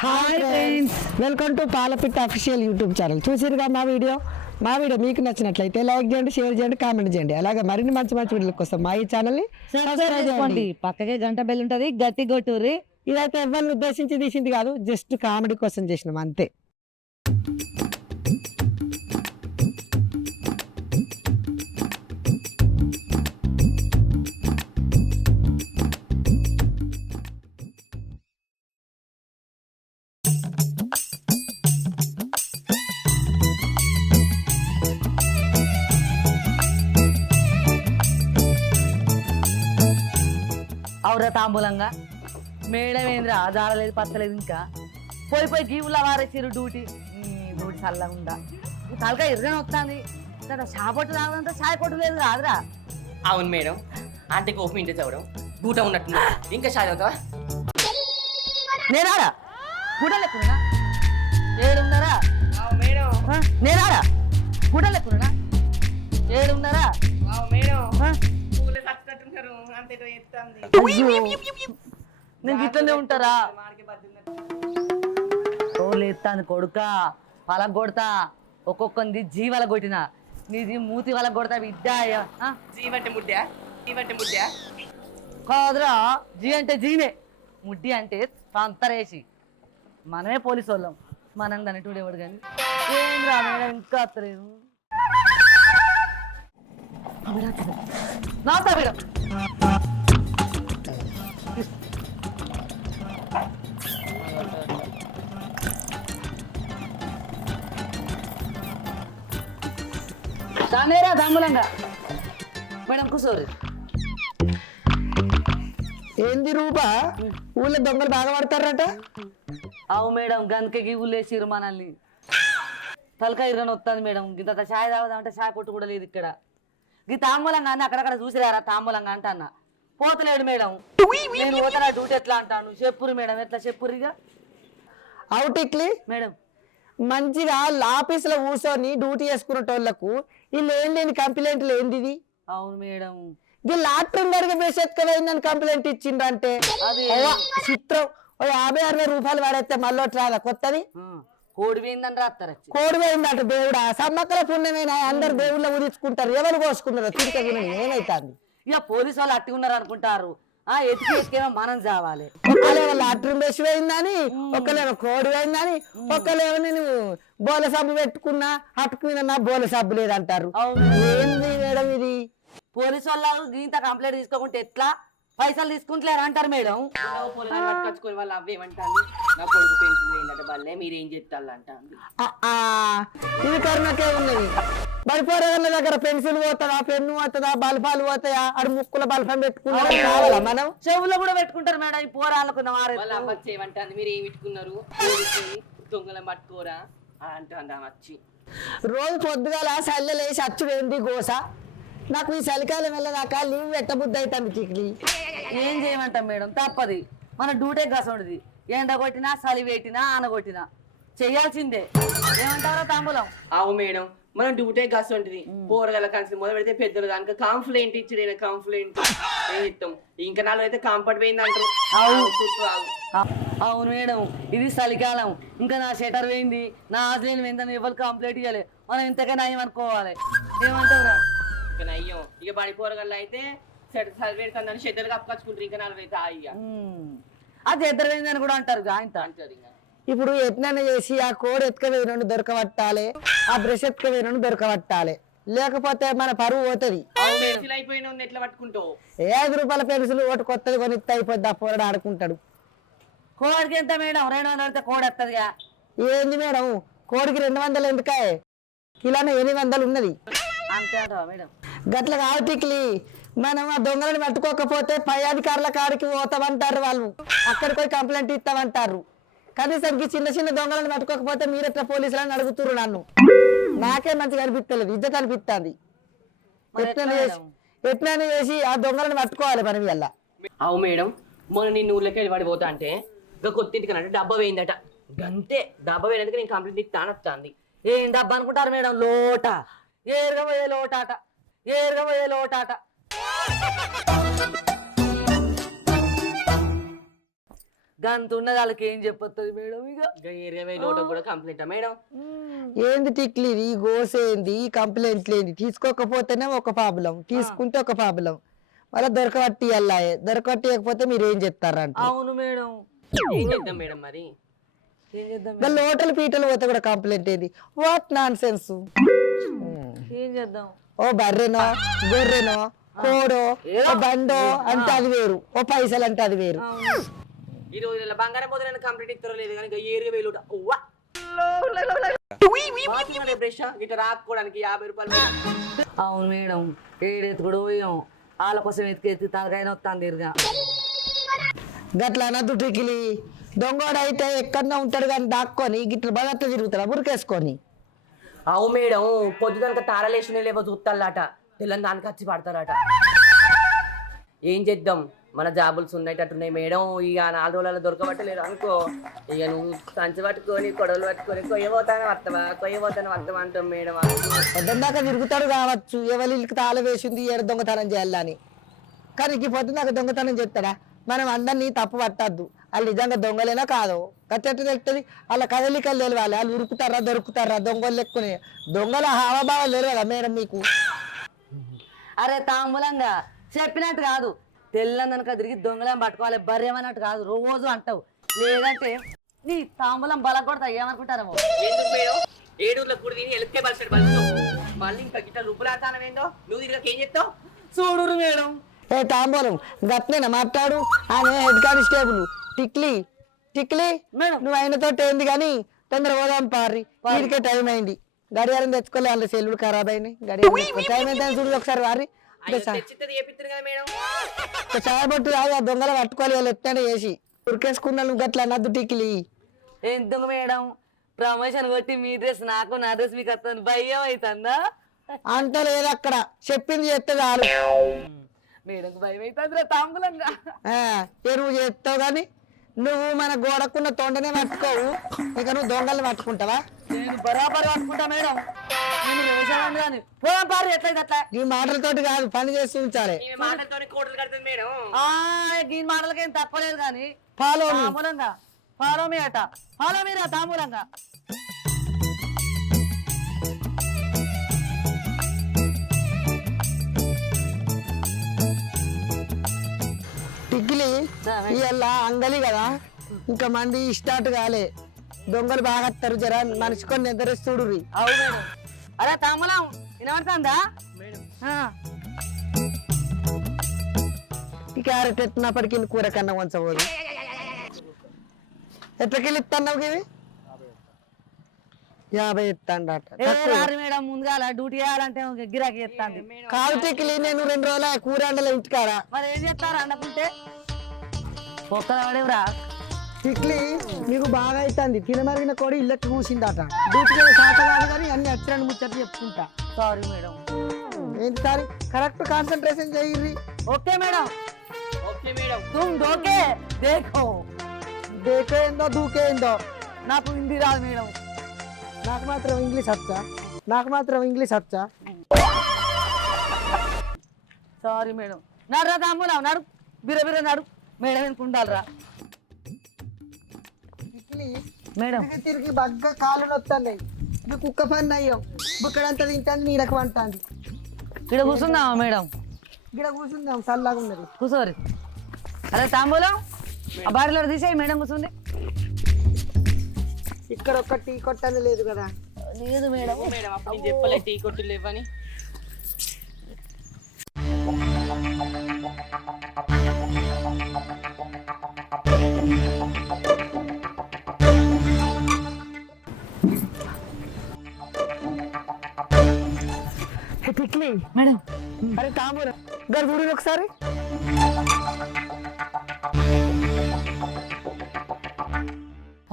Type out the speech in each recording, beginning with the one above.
Hi friends, welcome to Palapitta official YouTube channel. చూసిరుగా మా video మీకు నచ్చినట్లయితే లైక్ చేయండి, షేర్ చేయండి, కామెంట్ చేయండి. అలాగే మరిన్ని మంచి వీడియోల కోసం మా ఈ ఛానల్ని సబ్స్క్రైబ్ చేయండి. పక్కకే గంట బెల్ ఉంటది, గట్టి కొట్టుర్రి. ఇదైతే ఎవరిని ఉద్దేశించి తీసింది కాదు, జస్ట్ కామెడీ కోసం చేసినాం అంతే. అవురా తాంబూలంగా మేడం ఏంద్ర ఆధారలేదు పత్తలేదు. ఇంకా పోయి జీవుల వారేసిరు డ్యూటీ చల్లగా ఉందా తలకాయ ఇరుగానే వస్తుంది. షాపట్టు తాగడంతో చాయ్ కొట్టు లేదు రాదురా. అవును మేడం, అంటే కోపం ఇంటి చదవడం బూట ఉన్నట్టు ఇంకా షాయ్ అవుతావా? నేనారా గుడ్డ లెక్కున్నా ఏడున్నారా మేడం, నేనారా గుడ్డ లెక్కున్నా ఏడున్నారా నేను ఇట్లనే ఉంటారా? ఎత్తాను కొడుక పలక కొడతా, ఒక్కొక్కది జీవాల కొట్టిన నీది మూతి వాళ్ళ కొడతా బిడ్డ. జీవంటే ముడ్డా, జీవంటే ముడ్డా కాదురా, జీ అంటే జీనే, ముడ్డి అంటే పంతరేసి. మనమే పోలీసు వాళ్ళం, మనం దాన్ని టూడేవాడు కానీ ఏం రా మేడం ఇంకా అత్తలేదు. నా మేడం దానేరా దమ్ములంగా మేడం కూర్చోరు. ఏంది రూపా, ఊళ్ళో దొంగలు బాగా పడతారట. అవు మేడం, గందకి ఊళ్ళేసిరు మనల్ని. తలకాయ ఇరని వస్తుంది మేడం. ఇంత ఛాయ్ తాగుదామంటే ఛాయ్ కొట్టు కూడా లేదు ఇక్కడ. ఈ తాంబూలంగా అని అక్కడక్కడ చూసిరారా తాంబూలంగా అంట అన్న పోతలేడు మేడం. నేను పోతారా డ్యూటీ ఎట్లా అంటాను చెప్పురు మేడం, ఎట్లా చెప్పురుగా అవుటిక్లీ మేడం. మంచిగా ఆఫీసులో కూర్చొని డ్యూటీ చేసుకునేటోళ్లకు వీళ్ళు ఏం లేని కంప్లైంట్లు ఏంది ఇది? అవును మేడం, వీళ్ళు లాట్రిన్ గడిగ బేసెత్తుకైందని కంప్లైంట్ ఇచ్చిండ్రంటే చిత్రం. 50-60 రూపాయలు వాడేస్తే మళ్ళీ రాదా కొత్తది? కోడి పోయిందని రాస్తారు. కోడి పోయిందంట దేవుడా, సమ్మక్కల పుణ్యమేనా? అందరు దేవుళ్ళ ఊరించుకుంటారు, ఎవరు కోసుకున్నారు తిరిగి ఏమైతుంది? ఇక పోలీసు వాళ్ళు అట్టి ఉన్నారు అనుకుంటారు. ఎత్తికేమో మనం చావాలి. ఒకళ్ళేమో లాట్రిన్ బెస్ పోయిందని, ఒకళ్ళేమో కోడి పోయిందని, ఒకళ్ళేమో నేను బోల సబ్బు పెట్టుకున్నా అటుకున్నా బోల సబ్బు లేదంటారు. ఏంది మేడం ఇది? పోలీసు వాళ్ళు ఇంత కంప్లైంట్ తీసుకోకుంటే ఎట్లా? పైసలు తీసుకుంటలేరు అంటారు మేడం. పట్టుకొచ్చుకొని వాళ్ళు అవ్వేమంటారు, నా కొడుకు పెన్షన్ ఏంటంటే వాళ్ళే మీరేం చెప్తారు అంటారు. ఇది కరుణకే ఉన్నది. బలిపోరగల దగ్గర పెన్సిల్ పోతుందా, పెన్ను పోతుందా, బల్పాలు పోతాయా? అడు ముక్కుల బల్పం పెట్టుకున్నారు కావాలా మనం? చెవుల్లో కూడా పెట్టుకుంటారు మేడం. ఈ పోరాలకున్న వాళ్ళు అవ్వచ్చు ఏమంటారు, మీరు ఏం పెట్టుకున్నారు, దొంగల పట్టుకోరా అంటారు వచ్చి. రోజు పొద్దుగాల సల్లెలేసి అచ్చుడు ఏంటి గోస? నాకు ఈ చలికాలం వెళ్ళదాకా లీవ్ పెట్టబుద్ధి అవుతుంది. చిక్లీ ఏం చేయమంటాం మేడం, తప్పది. మన డ్యూటీ గసండిది. ఎండ కొట్టినా చలి పెట్టినా ఆన కొట్టినా చెయ్యాల్సిందే. ఏమంటారో తాంబూలం? అవు మేడం, మనం డ్యూటీ గస్ ఉంటుంది. పోరగల కలిసి మొదలు పెడితే పెద్దలు దానికి కాంప్లైంట్ ఇచ్చి కాంప్లైంట్ ఇస్తాం. ఇంకా నాలుగు అయితే కాంపౌండ్ పోయింది అంటారు. అవును మేడం, ఇది చలికాలం. ఇంకా నా షటర్ పోయింది, నా ఆజ్లేని పోయిందని ఎవరు కంప్లైంట్ ఇవ్వాలి. మనం ఇంతకైనా నయం అనుకోవాలి. ఏమంటారా? అయ్యో ఇక బడి పోరగల్లో అయితే చదివేడుతుందని చెద్దరు కప్పుకొచ్చుకుంటారు. ఇంకా నాలుగు అయితే అది ఎద్దరు పోయిందని కూడా అంటారు. ఆయన అంటారు. ఇప్పుడు ఎట్లనే చేసి ఆ కోడ్ ఎత్తుకవేయను దొరకబట్టాలి, ఆ బ్రష్ ఎత్తుకవేయను దొరకబట్టాలి, లేకపోతే మన పరువు పోతుంది. అయిపోయిన ఎట్లా పట్టుకుంటావు? 5 రూపాయల పెన్సిల్ ఒకటి కొత్తది కొని అయిపోద్ది. ఆ పోరడు ఆడుకుంటాడు. కోడికి ఎంత మేడం? 200 కోడి వస్తుందిగా. ఏంది మేడం, కోడికి 200 ఎందుకాయ? కిలోనే 800 ఉన్నది. అంతే అంటావా మేడం? గట్ల కావటిక్లీ మనం ఆ దొంగలను పట్టుకోకపోతే పై అధికారుల కాడికి పోతామంటారు వాళ్ళు. అక్కడికి పోయి కంప్లైంట్ ఇస్తామంటారు. కనీసం చిన్న చిన్న దొంగలను పట్టుకోకపోతే మీరెట్లా పోలీసులని అడుగుతున్నారు నన్ను. నాకే మంచిగా అనిపిస్తలేదు, ఇజ్జత్ అనిపిస్తుంది. ఎట్లనే చేసి ఆ దొంగలను పట్టుకోవాలి మనం ఇలా. అవు మేడం, మొన్న నేను ఊర్లోకి వెళ్ళి పడిపోతా అంటే ఇంకా కొత్తింటికి అంటే డబ్బా వేయిందట. గంతే డబ్బా వేయడానికి నేను కంప్లైంట్ ఇస్తానొస్తుంది. ఏం డబ్బా అనుకుంటారు మేడం? లోట ఏరుగా పోయే లోటాట, ఏరుగా పోయే లోటాట. గంత ఉన్నది వాళ్ళకి ఏం చెప్పొస్తుంది మేడం ఇక ఇక ఏరియా లోట కూడా కంప్లైంట్ మేడం. ఏంది టిక్లీ ఈ గోసేంది ఈ కంప్లైంట్లు ఏంది? తీసుకోకపోతేనే ఒక ప్రాబ్లం, తీసుకుంటే ఒక ప్రాబ్లం. మళ్ళీ దొరకబట్టి అల్లాయే, దొరకబట్టియకపోతే మీరు ఏం చెప్తారంట? అవును మేడం, ఏం చేద్దాం మేడం మరి? ఏం చేద్దాం మళ్ళీ హోటల్ పీటలు పోతే కూడా కంప్లైంట్ ఏంది? What non sense. ఏం చేద్దాం? ఓ బర్రెనో గొర్రెనో కోడో ఓ బండో అంటే అది వేరు, ఓ పైసలు అంటే అది వేరు. ఈ రోజు ఇలా బంగారం పోతే కంప్లీట్ ఇస్తారో లేదు కానీ ఇక ఏరియా వేలుట బ్రష్ ఇట్లా రాకపోవడానికి 50 రూపాయలు మేడం. అవును మేడం, ఏడెత్తు కూడా పోయాం వాళ్ళ కోసం ఎత్తికెత్తి తనకైనా వస్తాను తిరిగా. గట్ల అనద్దు టికిలి. దొంగోడు అయితే ఎక్కడన్నా ఉంటాడు కానీ దాక్కొని గిట్ల బగట్ల తిరుగుతాడు బురికేసుకొని. అవు మేడం, పొద్దుదనక తాళలేసిన లేవో చూస్తాలట, తెల్లని దానికి వచ్చి పడతారట. ఏం చేద్దాం, మన జాబుల్స్ ఉన్నట్టున్నాయి మేడం. ఇక 4 రోజులలో దొరకబట్టలేరు అనుకో, ఇక నువ్వు సంచి పట్టుకొని కొడవలు పట్టుకొని కొయ్యబోతానే వస్తావా అంటాం మేడం. పొద్దున్నాక తిరుగుతాడు కావచ్చు, ఎవరి ఇల్లుకి తాళ వేసింది ఏడు దొంగతనం చేయాలని. కానీ ఈ పొద్దున్నాక దొంగతనం చేస్తాడా? మనం అందరినీ తప్పు పట్టద్దు, వాళ్ళు నిజంగా దొంగలేనా కాదో గట్టెట్టు తెలుస్తుంది. వాళ్ళ కదలికలు తెలియాలి, వాళ్ళు ఉరుకుతారా దొరుకుతారా దొంగలు లెక్కునే. దొంగల హావభావాలు లేరు కదా మేడం మీకు? అరే తాంబూలంగా చెప్పినట్టు కాదు, తెల్లందనక తిరిగి దొంగలం పట్టుకోవాలి బర్రెమన్నట్టు కాదు, రోజు అంటావు. లేదంటే నీ తాంబూలం బలగొడతా ఏమనుకుంటారేమో. ఎందుకు మేడం? ఏడూర్లో కూడా తిని ఎలుక్కే బలిసాడు మళ్ళీ ఇంకా గిట్ల రుబ్బులాతానం ఏందో నువ్వు తిరిగి ఏం చెప్తావు? చూడు మేడం. ఏ తాంబూలం గట్నేనా మాట్లాడు? ఆమె హెడ్ కానిస్టేబుల్ టిక్లీ. మేడం నువ్వు ఆయనతో ఏంది కానీ తొందర పోదాం పారి, వీరికే టైం అయింది. గడియారం తెచ్చుకోలే, అందులో సెల్లుడు ఖరాబ్ అయినాయి. గడియారం టైం ఎంత చూడు ఒకసారి వారి. చాయ్ పట్టు ఆ దొంగలు పట్టుకోవాలి, వాళ్ళు ఎట్లనే చేసి ఉరికేసుకున్నా. నువ్వు గట్ల అనద్దు టిక్లీ. ఎందుకు మేడం? ప్రమోషన్ కొట్టి మీ డ్రెస్ నాకు, నా డ్రెస్ మీకు వస్తుంది, భయం అవుతుందా? అంత లేదు అక్కడ, చెప్పింది చెప్తే చాలు. మేడం భయం అవుతుంది తాంబూలంగా. నువ్వు చెప్తావు కానీ నువ్వు మన గోడకున్న తొండనే పట్టుకోవు, ఇక నువ్వు దొంగల్ని పట్టుకుంటావా? నేను బరాబర్ పట్టుకుంటా మేడం, నేను వేసాను కానీ పోదాం పారు ఎట్లయితే అట్లా. ఈ మాటలతోటి కాదు, పని చేసి ఉంచాలి. దీని మాటలకి ఏం తప్పలేదు కానీ ఫాలో తాంబూలంగా ఫాలో మీ అట, ఫాలో మీరా తాంబూలంగా. టిక్లీ ఇవాళ అంగలి కదా, ఇంకా మంది స్టార్ట్ కాలే, దొంగలు బాగా వస్తారు. జర మనిషికొని నిద్రస్తుడు. అవు మేడం. అరే తాంబూలం వినబడుతుందా? ఈ క్యారెట్ ఎత్తున్నప్పటికీ కూర కన్నా వంచబోదు. ఎట్లకెళ్ళి ఇస్తున్నావు ఇది? 50 ఇస్తాండట. మేడం ముందుగా డ్యూటీ చేయాలంటే గిరాకీ చేస్తాంది. కాదు టిక్లీ, నేను 2 రోజుల కూర అండలే ఇంటికారా. మరి ఏం చేస్తారు అనుకుంటే ఒక్కదా పడేవరా? టిక్లీ నీకు బాగా అవుతుంది, తినమరిగిన కోడి ఇళ్ళకి కూసిందట. డ్యూటీ శాత కాదు కానీ అన్ని అచ్చరాన్ని ముచ్చట్లు చెప్పుకుంటా. Sorry madam. ఏంటి సారీ? కరెక్ట్ కాన్సన్ట్రేషన్ చెయ్యి. Okay madam. Okay madam. తుమ్ దోకే దేఖో. దేకేందో దూకేందో నాకు హిందీ రాదు మేడం. నాకు మాత్రం ఇంగ్లీష్ వచ్చా. Sorry madam. నడురా తాంబూలం నడు, బిర నడు. మేడం ఎందుకుంటారా మేడం? తిరిగి బగ్గ కాళ్ళు నొత్తున్నాయి, కుక్క పని అయ్యాం. బుక్కడంతా తింటాను, నీడకు వంటాంది. ఇక్కడ కూర్చుందామా మేడం? ఇక్కడ కూర్చుందాం, చల్లగా ఉన్నది. కూర్చోరి. అరే తాంబూలం ఆ బారిలో తీసేయి, మేడం కూర్చుంది. ఇక్కడ ఒక్క టీ కొట్టని లేదు కదా? లేదు మేడం. మేడం అప్పుడు చెప్పలే టీ కొట్టు లేవని. టిక్లీ మేడం. అరే తాంబూలం గారు చూడు ఒకసారి.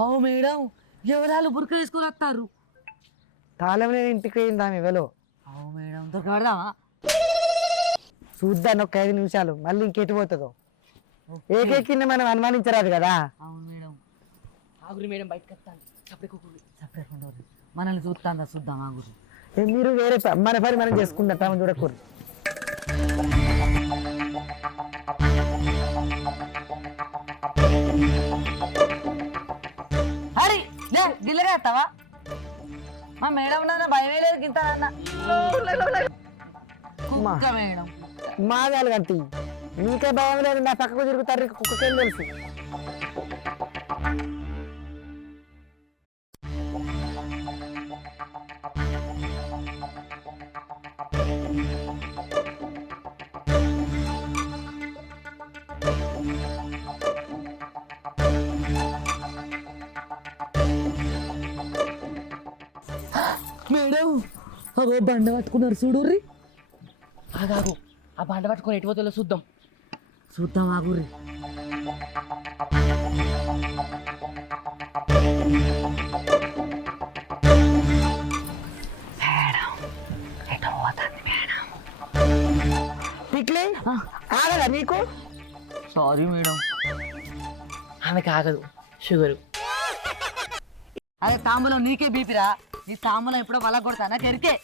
అవు మేడం, ఎవరాలు బుర్క తీసుకుని వస్తారు. తాళం నేను ఇంటికి పోయిందా ఎవలో? అవు మేడం, దొరకబడదామా? చూద్దాను ఒక 5 నిమిషాలు, మళ్ళీ ఇంకెటు పోతుందో. ఏకేకింద మనం అనుమానించరాదు కదా. అవును మేడం. ఆగురి మేడం బయటకు వస్తాను. చెప్పకుండా మనల్ని చూద్దాం ఆగురు. మీరు వేరే మన పని మనం చేసుకుంటాం, చూడకూడదు. చేస్తావా మా మేడం నా భయమే లేదు గింత అన్న కుక్క మేడం మాగాలు కట్టి నీకే భయం లేదు, నా పక్కకు తిరుగుతారు కుక్కకేం తెలుసు. మేడం అగో బండ పట్టుకున్నారు చూడుర్రి. ఆగాగు, ఆ బండ పట్టుకొని ఎటు పోతుందో చూద్దాం. చూద్దాం ఆగుర్రి. టిక్లీ ఆగదా నీకు? Sorry madam. ఆమెకి ఆగదు, షుగరు. అదే తాంబూలం నీకే బీపిరా, నీ తాంబూలం ఎప్పుడో వల్ల కొడతా నాకు ఎరికే.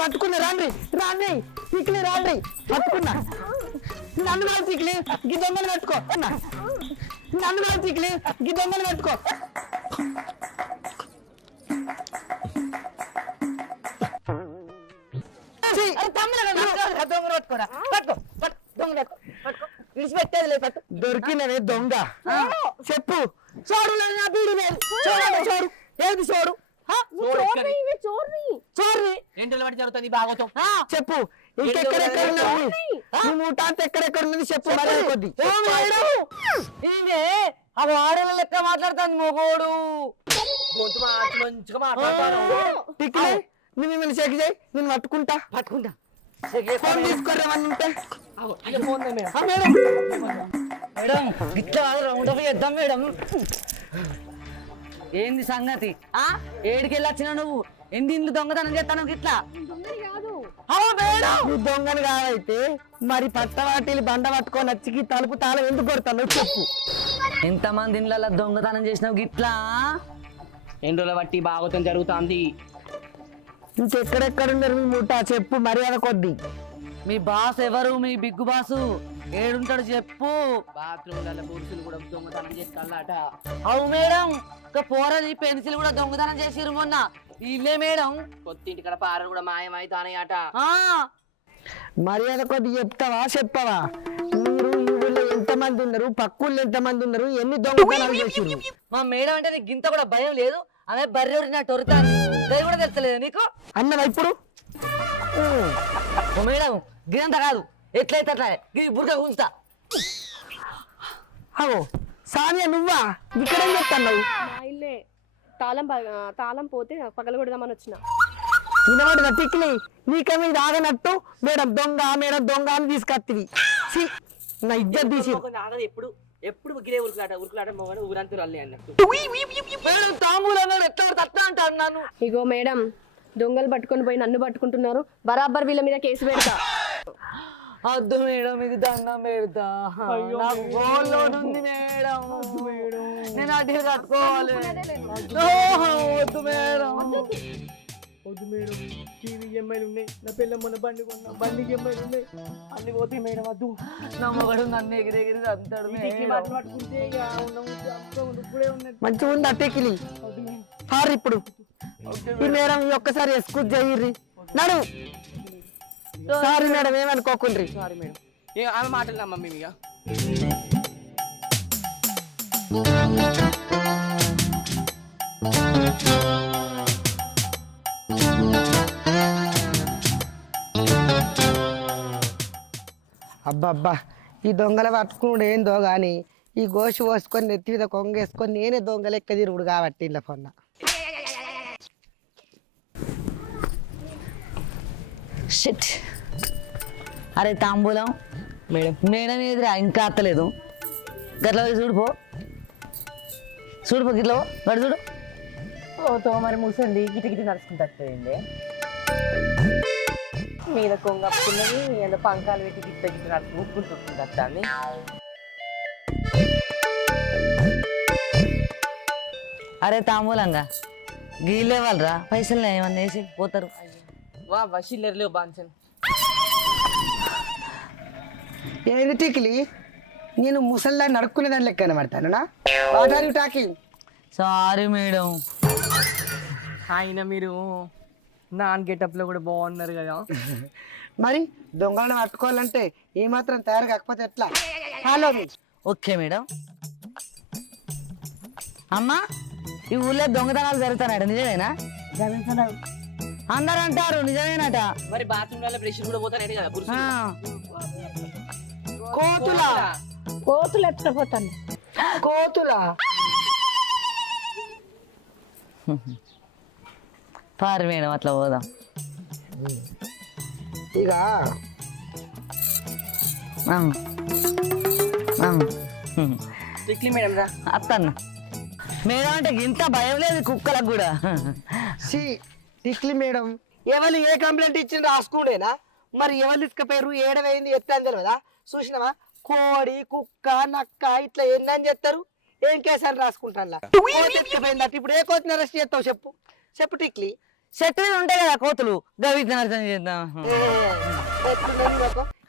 పట్టుకున్నా రాండి రాండి టిక్లీ రాండి పట్టుకున్నా. నన్ను కాదు టిక్లీ, గీ దొంగలు పట్టుకో అన్నా. నన్ను కాదు టిక్లీ, గీ దొంగలు పట్టుకో. దొరికినవి దొంగ చెప్పు. చూడు నా బీడి లేదు, చూడండి చూడు ఏది చూడు. చోర్ని రెండేళ్ళ బట్టి జరుగుతుంది బాగోతం. చెప్పు ఇంకెక్కడెక్కడ ఉన్నది, నీ మూట అంతా ఎక్కడెక్కడ ఉన్నది చెప్పు. మరి కొద్ది అవి ఆడల లెక్క మాట్లాడుతాను మొగోడు. గొంతు మంచిగా మాట్లాడతాను. టిక్లీ నువ్వు మిమ్మల్ని చెక్ చేయి, నేను పట్టుకుంటా. పట్టుకుంటా. ఫోన్ తీసుకోరేమని ఉంటే మేడం ఇట్లా రౌండ్ అప్ చేద్దాం మేడం. ఏంది సంగతి? ఏడికి వెళ్ళి వచ్చినా నువ్వు? ఎన్ని ఇండ్లు దొంగతనం చేస్తాను ఇట్లా? నువ్వు దొంగను కావైతే మరి పట్టవాటిని బండ పట్టుకొని వచ్చి తలుపు తాళం ఎందుకు కొడతాను చెప్పు. ఎంతమంది ఇండ్ల దొంగతనం చేసినావు గిట్లా? రెండేళ్ళ బట్టి బాగోతం జరుగుతుంది. ఇంకెక్కడెక్కడ ఉన్నారు మీ మూట చెప్పు మర్యాద కొద్ది. మీ బాస్ ఎవరు? మీ బిగ్గు బాసు ఏడుంటాడు చెప్పు. బాత్రూమ్లలో పురుషులు కూడా దొంగతనం చేస్తారట. అవు మేడం, ఇంకా పోరని పెన్సిల్ కూడా దొంగతనం చేసిరు మొన్న. ఇల్లే మేడం. కొత్త ఇంటి కడ పారలు కూడా మాయమైతానే అట. మర్యాద కొద్ది చెప్తావా చెప్పవా? మీరు ఈ ఊళ్ళో ఎంతమంది ఉన్నారు, పక్కూళ్ళు ఎంతమంది ఉన్నారు, ఎన్ని దొంగతనాలు చేసిరు? మా మేడం అంటే నీకు గింత కూడా భయం లేదు? ఆమె బర్రె ఉడినట్టు ఒరుతాను కూడా తెలుస్తలేదు నీకు అన్నదా ఇప్పుడు? మేడం గిరంత కాదు, ఎట్లయితే అట్లా బుర్గా ఉంచుతా. అవో సానియా నువ్వా ఇక్కడేం చెప్తావు? ఇల్లే తాళం పోతే పగలగొడదామని వచ్చిన. వినబడదా టిక్లీ? నీకేమో ఇది ఆగనట్టు మేడం దొంగ మేడం దొంగ అని తీసుకొత్తివి. నా ఇజ్జత్ తీసి ఎప్పుడు ఎప్పుడు గిరే ఉరుకులాట మొగడు ఊరంతా అల్లే అన్నట్టు. మేడం తాంబూలం ఎట్లా అట్లా అంటారు నన్ను. ఇగో మేడం, దొంగలు పట్టుకొని పోయి నన్ను పట్టుకుంటున్నారు, బరాబర్ వీళ్ళ మీద కేసు పెడతా. వద్దు మేడం, ఇది దండం పెడతా. నాకు గోల్లోడ్ ఉంది మేడం, నేను అడ్డీ కట్టుకోవాలి. వద్దు మేడం. వద్దు మేడం, టీవీ ఎంఐలు ఉన్నాయి, నా పిల్ల మొన్న బండి కొన్నా, బండికి ఎంఐలు ఉన్నాయి, అన్ని పోతాయి మేడం. వద్దు. నా మొగడు నన్ను ఎగిరెగిరి అంటాడు. పట్టుకుంటే మంచిగా ఉంది టిక్లీ. సార్ ఇప్పుడు ఈ మేడం ఒక్కసారి ఎక్స్క్యూజ్ చెయ్యిర్రి నడు. సారీ మేడం ఏమనుకోకుండ్రి. సారీ మేడం, ఆమె మాటలు నమ్మం మేము. ఇక అబ్బబ్బా ఈ దొంగల పట్టుకున్నాడు ఏందో గాని ఈ గోషి పోసుకొని నెత్తి మీద కొంగేసుకొని నేనే దొంగ లెక్క తిరుగుడు కాబట్టి ఇలా పొన్న. షిట్. అరే తాంబూలం మేడం, మేడం ఎదురా ఇంకా అత్తలేదు. గట్ల చూడుపో గిట్లో గడి చూడు. ఓతో మరి ముసండి గిటి గిటి నడుచుకుంటే మీద కొంగప్పుకున్నది ఏదో పంకాలు పెట్టి గిట్ట గిట్ట నడుచుకుంటుంటుంది అత్తాన్ని. అరే తాంబూలంగా గీళ్ళే వాళ్ళరా పైసలు ఏమన్నా వేసి పోతారు. వా వశీలర్లే బాన్సన్. ఏంది టిక్లీ నేను ముసల్దాన్ని నడుక్కునేదాన్ని లెక్క కనబడతానా? What are you talking? Sorry madam. ఆయన మీరు నాన్ గెటప్లో కూడా బాగున్నారు కదా. మరి దొంగలను పట్టుకోవాలంటే ఈ మాత్రం తయారు కాకపోతే ఎట్లా? Follow me. Okay madam. అమ్మా ఈ ఊళ్ళో దొంగతనాలు జరుగుతున్నాడు, నిజమేనా? అందరు అంటారు నిజమేనట. మరి బాత్రూమ్లలో బ్రష్ కూడా పోతానే కదా పురుషులు. కోతులా? కోతులు ఎత్తుకపోతాను. కోతులా? పారు మేడం అట్లా పోదాం. ఇక టిక్లీ మేడం రా. అత్తన్న మేడం అంటే ఇంత భయం లేదు కుక్కలకు కూడా. సి టిక్లీ మేడం ఎవరు ఏ కంప్లైంట్ ఇచ్చింది రాసుకుండేనా? మరి ఎవరు తీసుకుపోయారు, ఏడవైంది ఎత్తాను తెలియదా? చూసినావా? కోడి కుక్క నక్క ఇట్లా ఎన్నని చెప్తారు, ఏం కేసారి రాసుకుంటాను. ఎత్తుకుపోయిందట. ఇప్పుడు ఏ కోతిని అరెస్ట్ చేస్తావు చెప్పు చెప్పు టిక్లీ. చెట్టు మీద ఉంటాయి కదా కోతులు, గవి అర్థం చేద్దాం.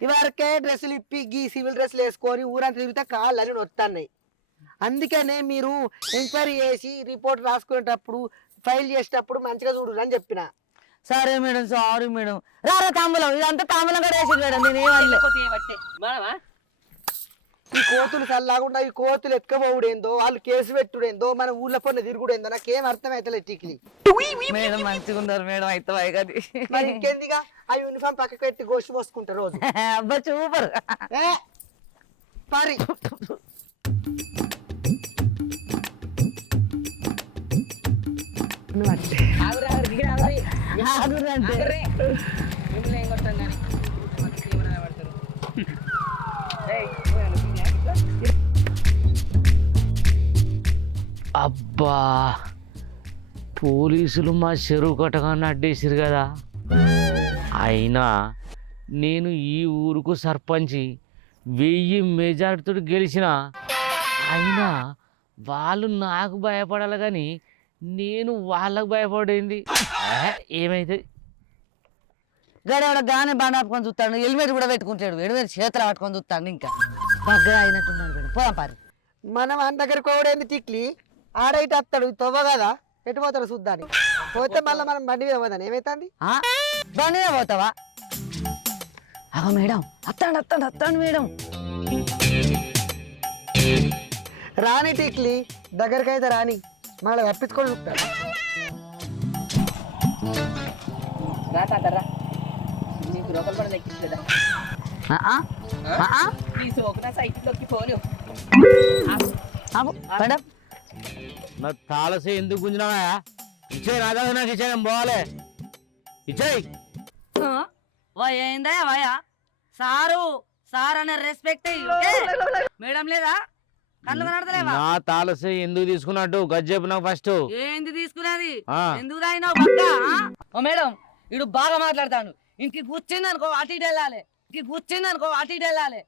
ఇవరకే డ్రెస్సులు ఇప్పి గీ సివిల్ డ్రెస్సులు వేసుకొని ఊరంతా తిరిగితే కాళ్ళు అని వస్తున్నాయి. అందుకనే మీరు ఎంక్వైరీ చేసి రిపోర్ట్ రాసుకునేటప్పుడు ఫైల్ చేసేటప్పుడు మంచిగా చూడు అని చెప్పిన. సరే మేడం, సారీ మేడం. రారా తాంబూలం, ఇదంతా తాంబూలం కూడా వేసింది మేడం, నేను ఏమన్నా. ఈ కోతులు చల్లాకుండా ఈ కోతులు ఎత్తుకపోవుడేందో, వాళ్ళు కేసు పెట్టుడేందో, మన ఊళ్ళో పొన్న తిరుగుడేందో నాకేం అర్థమైతలేదు టిక్లీ. మేడం మంచిగా ఉన్నారు మేడం, అయితే వైగది. మరి ఇంకెందుగా ఆ యూనిఫామ్ పక్కకు పెట్టి గోషి పోసుకుంటారు రోజు. అబ్బా సూపర్. పారి అబ్బా పోలీసులు మా చెరువు కట్టగానే అడ్డేసారు కదా. అయినా నేను ఈ ఊరుకు సర్పంచి 1000 మెజార్టీతో గెలిచిన. అయినా వాళ్ళు నాకు భయపడాలి కానీ నేను వాళ్ళకు భయపడేంది. ఏమైతే గడవడ గానే బండ పట్టుకొని చూస్తాడు, హెల్మెట్ కూడా పెట్టుకుంటాడు, హెల్మెట్ చేతులు పట్టుకొని చూస్తాడు. ఇంకా దగ్గర అయినట్టున్నాడు మేడం, పోదాం పారు. మనం ఆయన దగ్గర కోడేంది టిక్లీ, ఆడైతే వస్తాడు తవ్వ కదా, ఎటు పోతాడు చూద్దాని. పోతే మళ్ళీ మనం బండి మీద పోదాం, ఏమైతుంది? బండి మీద పోతావా? అగో మేడం అత్తాడు అత్తాడు అత్తాడు మేడం. రాని టిక్లీ దగ్గరకైతే రాని, మళ్ళీ తప్పించుకొని చూస్తాడు. రా తాతరా, నీకు లోకల్ పడ ఎక్కించలేదా? ప్లీజ్ ఒక సైకిల్లోకి పోను. మేడం నా తాళసే ఎందుకు గుంజినావా? ఇచ్చే రాదా, నాకు ఇచ్చే పోవాలి. ఇచ్చేయి. ఏందా వయా సారు సార్ అనే రెస్పెక్ట్ మేడం లేదా? కళ్ళు కనడతలేవా? నా తాళసే ఎందుకు తీసుకున్నట్టు గజ్జేపు నాకు ఫస్ట్. ఏంది తీసుకునేది? ఎందుకు తాగినావు పక్క? ఓ మేడం ఇడు బాగా మాట్లాడతాను. ఇంటికి కూర్చుంది అనుకో అటు ఇటు వెళ్ళాలి, ఇంటికి కూర్చుంది అనుకో అటు ఇటు వెళ్ళాలి.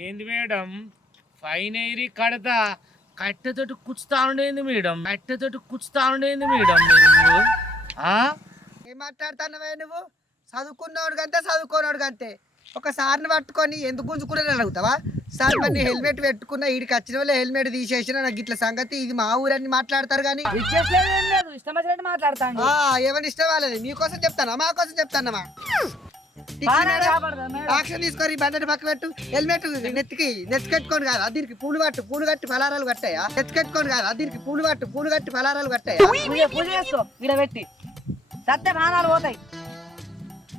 ఏంది మేడం ఫైన్ ఎయిరీ కడతా కట్టెతోటి కూర్చుతా ఉండేది మేడం, కట్టెతోటి కూర్చుతా ఉండేది మేడం. మీరు ఏం మాట్లాడుతున్నావే నువ్వు? చదువుకున్నవాడు కంటే చదువుకోనవాడు కంటే ఒక సార్ని పట్టుకొని ఎందుకు గుంజుకునే అడుగుతావా? సార్ మరి హెల్మెట్ పెట్టుకున్నా, వీడికి వచ్చిన వాళ్ళు హెల్మెట్ తీసేసిన, నాకు ఇట్లా సంగతి ఇది మా ఊరని మాట్లాడతారు కానీ ఇష్టం వచ్చినట్టు మాట్లాడతాను. ఎవరి ఇష్టం వాళ్ళది. మీకోసం చెప్తానా మా కోసం చెప్తానమ్మా? యాక్షన్ తీసుకొని బండి పక్క పెట్టు, హెల్మెట్ నెత్తికెట్టుకోను కాదు, దీనికి పూలు కట్టి పలారాలు కట్టాయా? నెత్తికెట్టుకోను కాదు, దీనికి పూలు కట్టి పలారాలు కట్టాయా? పూజ చేసుకో ఇక్కడ పెట్టి, సత్య ప్రాణాలు పోతాయి.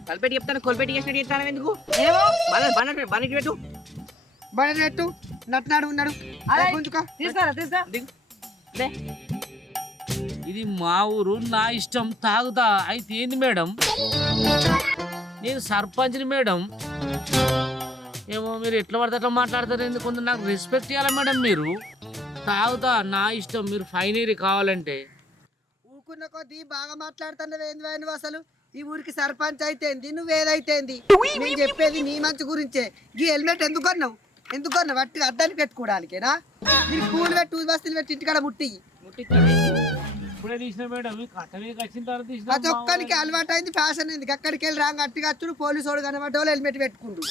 కొలపెట్టి చెప్తాను, కొలపెట్టి చేసినట్టు చెప్తాను. ఎందుకు బండి పెట్టు, బండి పెట్టు. నట్నాడు ఉన్నాడు, గుంజుకో. తీసుకోరా తీసుకో. ఇది మా ఊరు, నా ఇష్టం, తాగుతా. అయితే ఏంది మేడం, నేను సర్పంచ్ని మేడం. ఏమో మీరు ఎట్లా పడితే అట్లా మాట్లాడతారు, ఎందుకు నాకు రెస్పెక్ట్ ఇవ్వాలి మేడం. మీరు తాగుతా, నా ఇష్టం. మీరు ఫైన్ ఎయిరీ కావాలంటే. ఊకున్న కొద్దీ బాగా మాట్లాడుతున్నావు. ఏంది నువ్వు అసలు? ఈ ఊరికి సర్పంచ్ అయితేంది, నువ్వేదైతేంది, నేను చెప్పేది నీ మంచి గురించే. ఈ హెల్మెట్ ఎందుకు కొన్నావు? వట్టిగా అద్దాన్ని పెట్టుకోవడానికేనా? నీకు పూలు పెట్టి బస్తులు పెట్టి ఇంటికాడ ముట్టి ఇప్పుడే తీసిన మేడం ఈ కట్ట మీద వచ్చిన తర్వాత ప్రతి తీసిన ఒక్కరికి అలవాటు అయింది ఫ్యాషన్ అయింది అక్కడికి వెళ్ళి రాంగ్ అట్టిగా వచ్చుడు పోలీసు వాడు కనబడ్డ వాళ్ళు హెల్మెట్ పెట్టుకుండు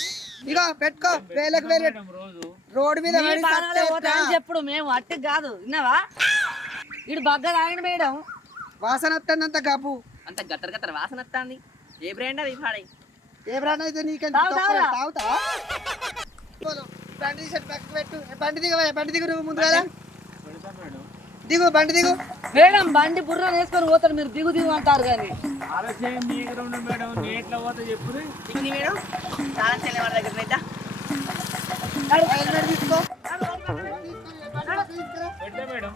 ఇగో పెట్టుకో వేలకు వేలు మేడం రోజు రోడ్డు మీద పడి సత్తే చెప్పుడు మేము అట్టి కాదు విన్నావా ఇడు బగ్గ తాగిన మేడం వాసన వస్తుందంత గబ్బు అంత గట్టర్ గట్టర్ వాసన వస్తుంది ఏ బ్రాండ్ అది పాడై ఏ బ్రాండ్ అయితే నీకెంత తాగుతావా? తాగుతావా బండి తీసి పక్కకు పెట్టు బండి దిగు బండి దిగు నువ్వు ముందు కదా పెడతా మేడం దిగు బండి దిగు మేడం బండి బుర్ర వేసుకొని పోతారు మీరు దిగు దిగు అంటారు కానీ ఆలస్యం మీకు రెండు మేడం నేను ఎట్లా పోతా చెప్పుడు మేడం తాళం చెల్లె వాడి దగ్గర అయితే హెల్మెట్ తీసుకో పెట్టా మేడం